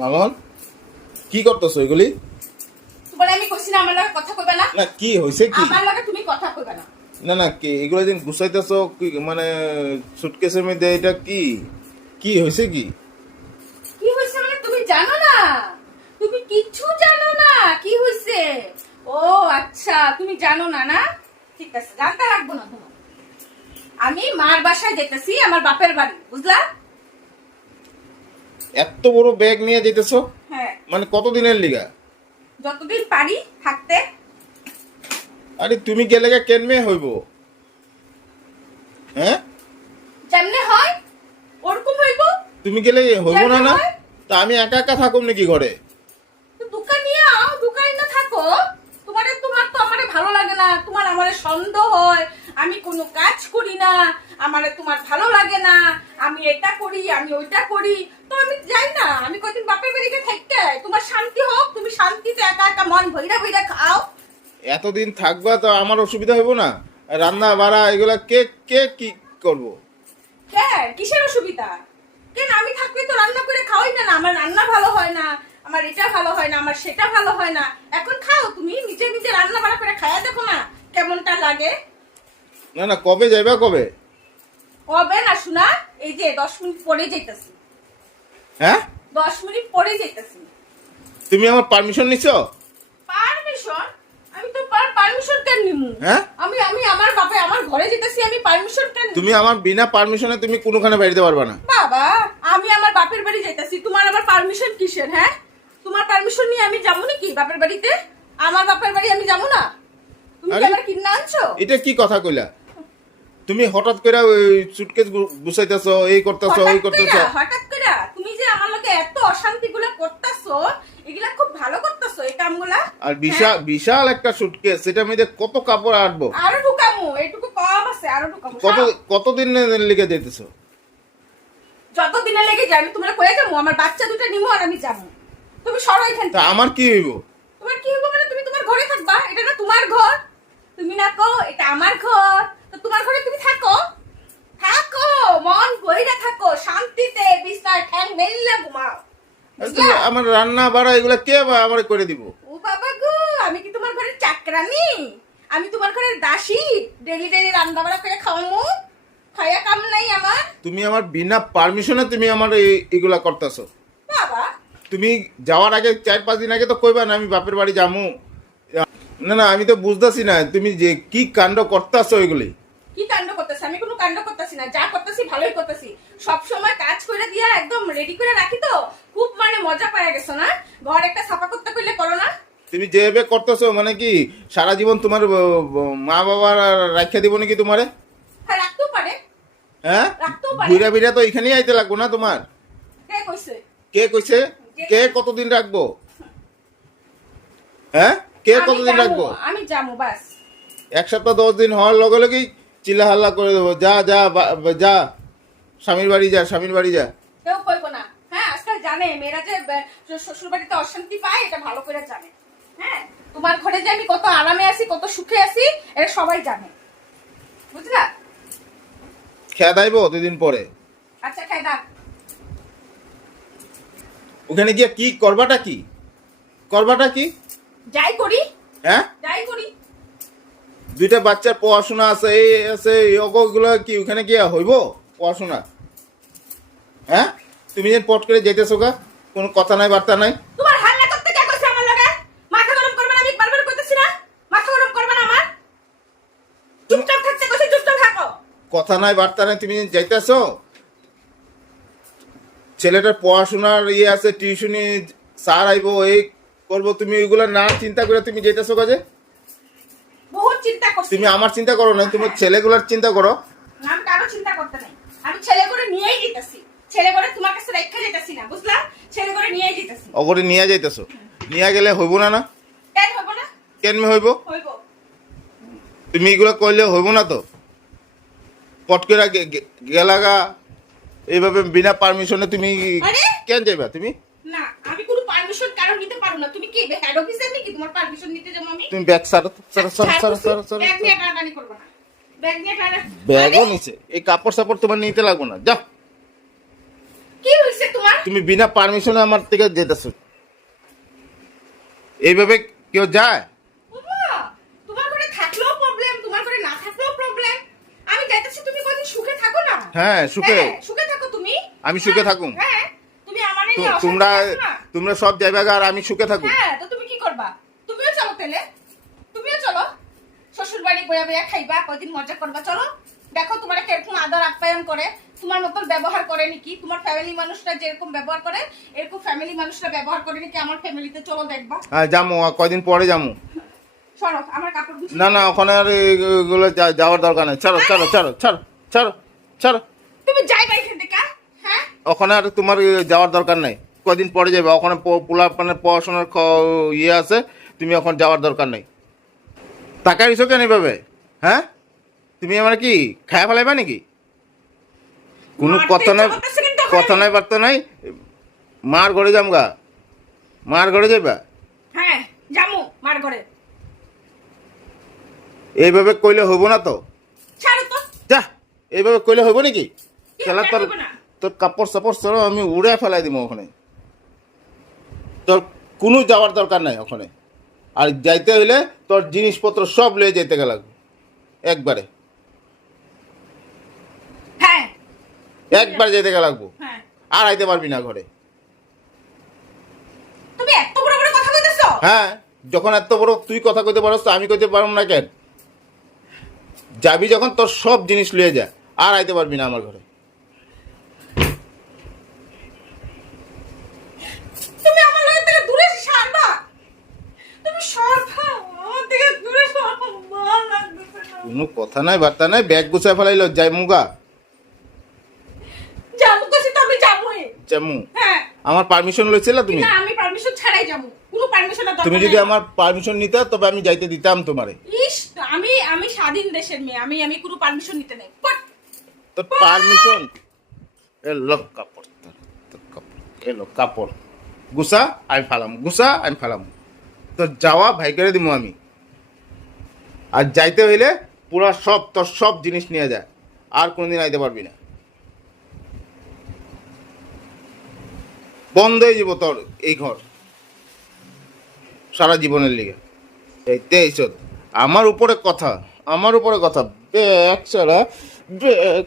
মামন কি করতেছো এগুলি? তোমার আমি কইছি না আমার লগে কথা কইবা না। না কি হইছে কি? আমার লগে তুমি কথা কইবা না। না না কি এগুলো দিন গুছাইতেছো কি মানে সুটকেসের মধ্যে এটা কি কি হইছে কি? কি হইছে মানে তুমি জানো না? তুমি কিচ্ছু জানো না কি হইছে? ও আচ্ছা তুমি জানো না না? ঠিক আছে জানতে রাখবো না তোমার। আমি মার বাসায় যেতেছি আমার বাপের বাড়ি বুঝলা? এত বড় ব্যাগ নিয়ে যেতেছো? হ্যাঁ মানে কতদিনের লিগা? যতদিন পারি থাকতে। আরে তুমি গেলে কেন মেয়ে হইব? হ্যাঁ যেমনে হয় ওরকম হইব। তুমি গেলে হইব না যেমনে না? হয়। তা আমি একা একা থাকুম নাকি ঘরে? তো দোকানে আও দোকানে না থাকো। তোমার তো আমারে ভালো লাগে না, তোমার আমারে সন্দেহ হয়, আমি কোনো কাজ করি না, আমারে তোমার ভালো লাগে না, আমি এটা করি আমি ওইটা করি, তো আমি যাই না, আমি কদিন বাপের বাড়িতে থাকতে, তোমার শান্তি হোক, তুমি শান্তিতে একা একা মন ভইরা ভইরা খাও। এতদিন থাকবা তো আমার অসুবিধা হইব না? রান্না বাড়া এগুলা কে কে কি করব? কেন কিসের অসুবিধা? কেন আমি থাকলে তো রান্না করে খাওয়াই না, না আমার রান্না ভালো হয় না, আমার এটা ভালো হয় না, আমার সেটা ভালো হয় না, এখন খাও তুমি নিজে নিজে রান্না বাড়া করে খায়া দেখো না কেমনটা লাগে। না না কবে যাইবা কবে? কবে না শোনা, এই যে 10 মিনিট পরে যাইতাছি। হ্যাঁ 10 মিনিট পরে যাইতাছি। তুমি আমার পারমিশন নিছো? পারমিশন? আমি তো পারমিশন কেন নিমু? হ্যাঁ আমি আমি আমার বাপে আমার ঘরে যেতেছি, আমি পারমিশন কেন নিমু? তুমি আমার বিনা পারমিশনে তুমি কোনোখানে বেরোতে পারবা না। বাবা আমি আমার বাপের বাড়ি যাইতাছি, তোমার আবার পারমিশন কিসের? হ্যাঁ তোমার পারমিশন নিয়ে আমি যাবো নাকি বাপের বাড়িতে? আমার বাপের বাড়ি আমি যাবো না? তুমি কি আরে, আমার কিনা আনছো? এটা কি কথা কইলা? তুমি হঠাৎ করে ওই সুটকেস গুছাইতেছো, এই করতেছো, ওই করতেছো। হঠাৎ করে তুমি যে আমার লগে এত অশান্তি গুলা করতেছো, এগুলা খুব ভালো করতেছো এই কামগুলা। আর বিশাল বিশাল একটা সুটকেস, সেটার মধ্যে কত কাপড় আটবো? আরো ঢুকামু, এইটুকু কম আছে, আরো ঢুকামু। কতদিন লিখে যেতেছো? যত দিনে লেগে যায় আমি তোমার কয়ে যাবো, আমার বাচ্চা দুটো নিমো আর আমি যাবো। তুমি সরো এখান তা থেকে। আমার কি হইব? তোমার কি হবে মানে? তুমি তোমার ঘরে থাকবা, এটা না তোমার ঘর। তুমি না কো এটা আমার ঘর, তো তোমার ঘরে তুমি থাকো। থাকো মন ভইরা থাকো, শান্তিতে বিছানায় ঠ্যাং মেললে ঘুমাও। বুঝলা? আমার রান্না বাড়া এগুলা কে আমার করে দিব? ও বাবা গো, আমি কি তোমার ঘরের চাকরানি? আমি তোমার ঘরের দাসী? ডেলি ডেলি রান্না বাড়া করে খাওয়ামু? খায়া কাম নাই আমার? তুমি আমার বিনা পারমিশনে তুমি আমার এগুলা করতেছো। বাবা তুমি যাওয়ার আগে 4-5 দিন আগে তো কইবা না আমি বাপের বাড়ি যামু। না না আমি তো বুঝতেছি না তুমি যে কি কাণ্ড করতেছো এগুলি। কি কাণ্ড করতেছি? আমি কোনো কাণ্ড করতেছি না, যা করতেছি ভালোই করতেছি। সব সময় কাজ করে দিয়া একদম রেডি করে রাখি, তো খুব মানে মজা পাওয়া গেছো না? ঘর একটা সাফা করতে কইলে করো না? তুমি যেভাবে করতেছো মানে কি সারা জীবন তোমার মা বাবার রাখিয়া দিব নাকি তোমারে? হ্যাঁ রাখতেও পারে। হ্যাঁ রাখতেও পারে। বুড়া বিড়া তো এখানেই আইতে লাগবো না তোমার? কে কইছে? কে কইছে? কে কতদিন রাখবো? হ্যাঁ কে আমি কতদিন যাবো, রাখবো? আমি যাবো বাস। 1 সপ্তাহ 10 দিন হওয়ার লগে লগেই চিল্লা হাল্লা করে দেবো, যা যা যা স্বামীর বাড়ি যা, স্বামীর বাড়ি যা। কেউ কইবো না। হ্যাঁ আজকাল জানে মেয়েরা যে শ্বশুর বাড়িতে অশান্তি পায়, এটা ভালো করে জানে। হ্যাঁ তোমার ঘরে যে আমি কত আরামে আছি, কত সুখে আছি, এটা সবাই জানে। বুঝলা? খেয়া দাইবো 2 দিন পরে। আচ্ছা খাই দাও। ওখানে গিয়ে কি করবাটা কি? করবাটা কি? যাই করি, হ্যাঁ যাই করি। 2টা বাচ্চার পড়াশোনা আছে, এই আছে, ওগুলো কি ওখানে গিয়ে হইব পড়াশোনা? হ্যাঁ তুমি যেন পট করে যেতেছো গা, কোনো কথা নাই বার্তা নাই। তোমার হাল্লা করতে কে কইছে আমার লগে? মাথা গরম করবে না, আমি বারবার কইতেছি না? মাথা গরম করবে না আমার? চুপচাপ থাকতে কইছে, চুপচাপ থাকো। কথা নাই বার্তা নাই, তুমি যেন যাইতেছো। ছেলেটার পড়াশোনার ইয়ে আছে, টিউশনি স্যার আইবো, এই করবো, তুমি ওইগুলো না চিন্তা করে তুমি যেতেছো কাজে। বহুত চিন্তা করছি। তুমি আমার চিন্তা করো না, তুমি ছেলেগুলার চিন্তা করো। না, আমি কারো চিন্তা করতে নাই। আমি ছেলে করে নিয়েই যেতেছি। ছেলে করে তোমার কাছে রেখে যেতেছি না, বুঝলা? ছেলে করে নিয়েই যেতেছি। অগরে নিয়ে যাইতেছো, নিয়ে গেলে হইব না? না কেন হইব না? কেন হইব? হইব। তুমি এগুলো কইলে হইব না তো? পট করে গেলাগা এইভাবে বিনা পারমিশনে তুমি আরে? কেন যাইবা তুমি? না, আমি কোনো পারমিশন কারো নিতে পারবো না। তুমি কি হেড অফিসার নাকি তোমার পারমিশন নিতে যাবো আমি? তুমি ব্যাগ সারো সারো সারো সারো সারো। ব্যাগ নিয়ে টানাটানি করবো না। ব্যাগ নিয়ে ব্যাগও নিচে, এই কাপড় সাপড় তোমার নিতে লাগবো না, যাও। কি হইছে তোমার? তুমি বিনা পারমিশনে আমার থেকে যেতেছো। এইভাবে কেউ যায়? বাবা, তোমার ঘরে থাকলেও প্রবলেম, তোমার ঘরে না থাকলেও প্রবলেম। আমি যাইতেছি, তুমি কদিন সুখে থাকো না? হ্যাঁ, সুখে। সুখে থাকো তুমি। আমি সুখে থাকুম। হ্যাঁ, তুমি আমারে নিয়ে অশান্তি তোমরা করো না। তোমরা সব যাইবে আর আমি সুখে থাকুম। হ্যাঁ, তো তুমি কি করবা? তুমিও চলো তেলে, তুমিও চলো শ্বশুর বাড়ি বয়া বয়া খাইবা, কয়দিন মজা করবা। চলো, দেখো তোমার কিরকম আদর আপ্যায়ন করে, তোমার মতন ব্যবহার করে নাকি, তোমার ফ্যামিলি মানুষরা যেরকম ব্যবহার করে এরকম ফ্যামিলি মানুষরা ব্যবহার করে নাকি আমার ফ্যামিলিতে। চলো দেখবা। হ্যাঁ, যামু, কয়দিন পরে যামু। সরো, আমার কাপড় না না, ওখানে আর এগুলো যাওয়ার দরকার নেই। ছাড়ো ছাড়ো ছাড়ো ছাড়ো ছাড়ো ছাড়ো। তুমি যাইবা এখান থেকে? হ্যাঁ, ওখানে আর তোমার যাওয়ার দরকার নেই। কদিন পরে যাবে, ওখানে পোলাপানের পড়াশোনার ইয়ে আছে, তুমি ওখানে যাওয়ার দরকার নেই। টাকা দিছো কেন এভাবে? হ্যাঁ, তুমি আমার কি খায়া ফেলাইবা নাকি? কোনো কথা নাই, কথা নাই, বার্তা নাই। মার ঘরে যাম গা, মার ঘরে যাইবা? হ্যাঁ যামু মার ঘরে। এইভাবে কইলে হইব না তো। ছাড়ো তো। যা, এইভাবে কইলে হইব নাকি? কি খেলা তোর হইব না? তোর কাপড় সাপড় সরো, আমি উড়ে ফেলাই দিব ওখানে। তোর কোনো যাওয়ার দরকার নাই ওখানে। আর যাইতে হইলে তোর জিনিসপত্র সব লয়ে যেতে গেল একবারে, হ্যাঁ একবার যেতে গেল লাগবো। হ্যাঁ, আর আইতে পারবি না ঘরে। তুমি এত বড় বড় কথা কইতেছো? হ্যাঁ, যখন এত বড় তুই কথা কইতে পারস তো আমি কইতে পারব না কেন? যাবি যখন তোর সব জিনিস লয়ে যা, আর আইতে পারবি না আমার ঘরে। তুমি আমার লগে থেকে দূরে সরবা। তুমি সরবা, আমার থেকে দূরে সরবা। ভালো লাগতেছে না। কোনো কথা নাই, বার্তা নাই, ব্যাগ গুছায় ফেলাইল, যাই মুগা। যাবো কইছি তো আমি যাবোই। যামু। হ্যাঁ, আমার পারমিশন লইছিল তুমি? না আমি পারমিশন ছাড়াই যাবো। কোনো পারমিশনের দরকার তুমি নাই। যদি আমার পারমিশন নিতে তবে আমি যাইতে দিতাম তোমারে। ইস, আমি স্বাধীন দেশের মেয়ে, আমি কোনো পারমিশন নিতে নাই। পট। তোর পারমিশন এলো কাপড়, তোর কাপড় এলো কাপড় গুছা আমি ফালাম, গুছা আমি ফালাম। তোর যাওয়া ভাই করে দিব আমি। আর যাইতে হইলে পুরা সব তোর সব জিনিস নিয়ে যায়, আর কোনদিন আইতে পারবি না। বন্ধ হয়ে যাব তোর এই ঘর সারা জীবনের লিগে। এইতে এইসব আমার উপরে কথা, আমার উপরে কথা। ব্যাগ ছাড়া ব্যাগ।